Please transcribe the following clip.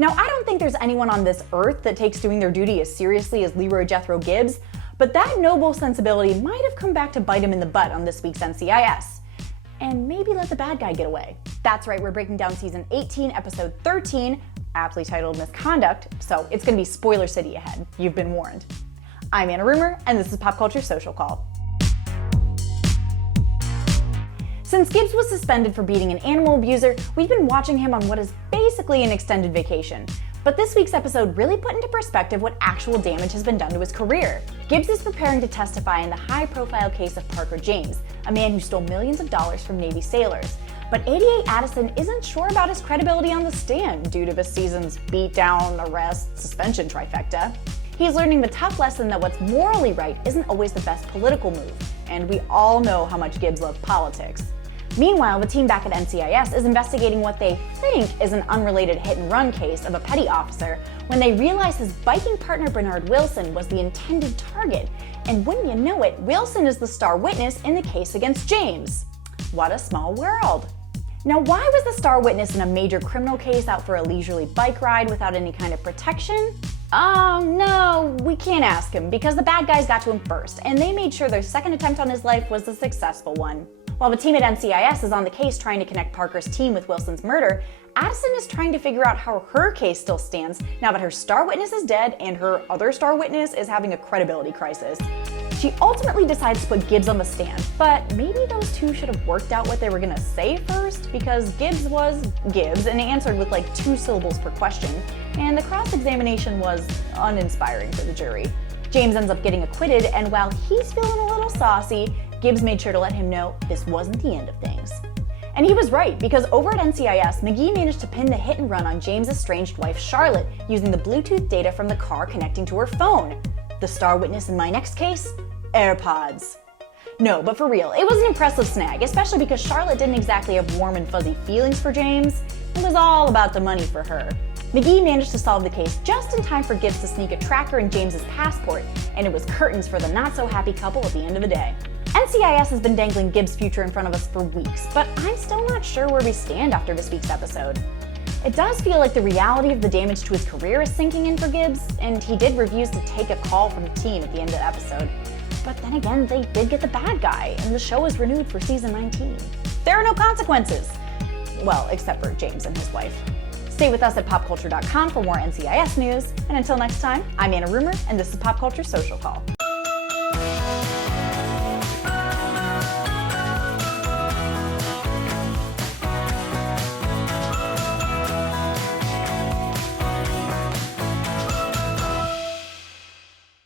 Now, I don't think there's anyone on this earth that takes doing their duty as seriously as Leroy Jethro Gibbs, but that noble sensibility might have come back to bite him in the butt on this week's NCIS. And maybe let the bad guy get away. That's right, we're breaking down season 18, episode 13, aptly titled Misconduct, so it's gonna be spoiler city ahead. You've been warned. I'm Anna Rumer, and this is Pop Culture Social Call. Since Gibbs was suspended for beating an animal abuser, we've been watching him on what is basically an extended vacation. But this week's episode really put into perspective what actual damage has been done to his career. Gibbs is preparing to testify in the high-profile case of Parker James, a man who stole millions of dollars from Navy sailors. But 88 Addison isn't sure about his credibility on the stand due to this season's beatdown, arrest, suspension trifecta. He's learning the tough lesson that what's morally right isn't always the best political move, and we all know how much Gibbs loves politics. Meanwhile, the team back at NCIS is investigating what they think is an unrelated hit-and-run case of a petty officer when they realize his biking partner Bernard Wilson was the intended target. And wouldn't you know it, Wilson is the star witness in the case against James. What a small world. Now, why was the star witness in a major criminal case out for a leisurely bike ride without any kind of protection? No, we can't ask him because the bad guys got to him first, and they made sure their second attempt on his life was a successful one. While the team at NCIS is on the case trying to connect Parker's team with Wilson's murder, Addison is trying to figure out how her case still stands now that her star witness is dead and her other star witness is having a credibility crisis. She ultimately decides to put Gibbs on the stand, but maybe those two should have worked out what they were gonna say first, because Gibbs was Gibbs and answered with like 2 syllables per question, and the cross-examination was uninspiring for the jury. James ends up getting acquitted, and while he's feeling a little saucy, Gibbs made sure to let him know this wasn't the end of things. And he was right, because over at NCIS, McGee managed to pin the hit and run on James' estranged wife Charlotte using the Bluetooth data from the car connecting to her phone. The star witness in my next case? AirPods. No, but for real, it was an impressive snag, especially because Charlotte didn't exactly have warm and fuzzy feelings for James. It was all about the money for her. McGee managed to solve the case just in time for Gibbs to sneak a tracker in James's passport, and it was curtains for the not-so-happy couple at the end of the day. NCIS has been dangling Gibbs' future in front of us for weeks, but I'm still not sure where we stand after this week's episode. It does feel like the reality of the damage to his career is sinking in for Gibbs, and he did refuse to take a call from the team at the end of the episode. But then again, they did get the bad guy, and the show is renewed for season 19. There are no consequences! Well, except for James and his wife. Stay with us at PopCulture.com for more NCIS news, and until next time, I'm Anna Rumer, and this is Pop Culture Social Call.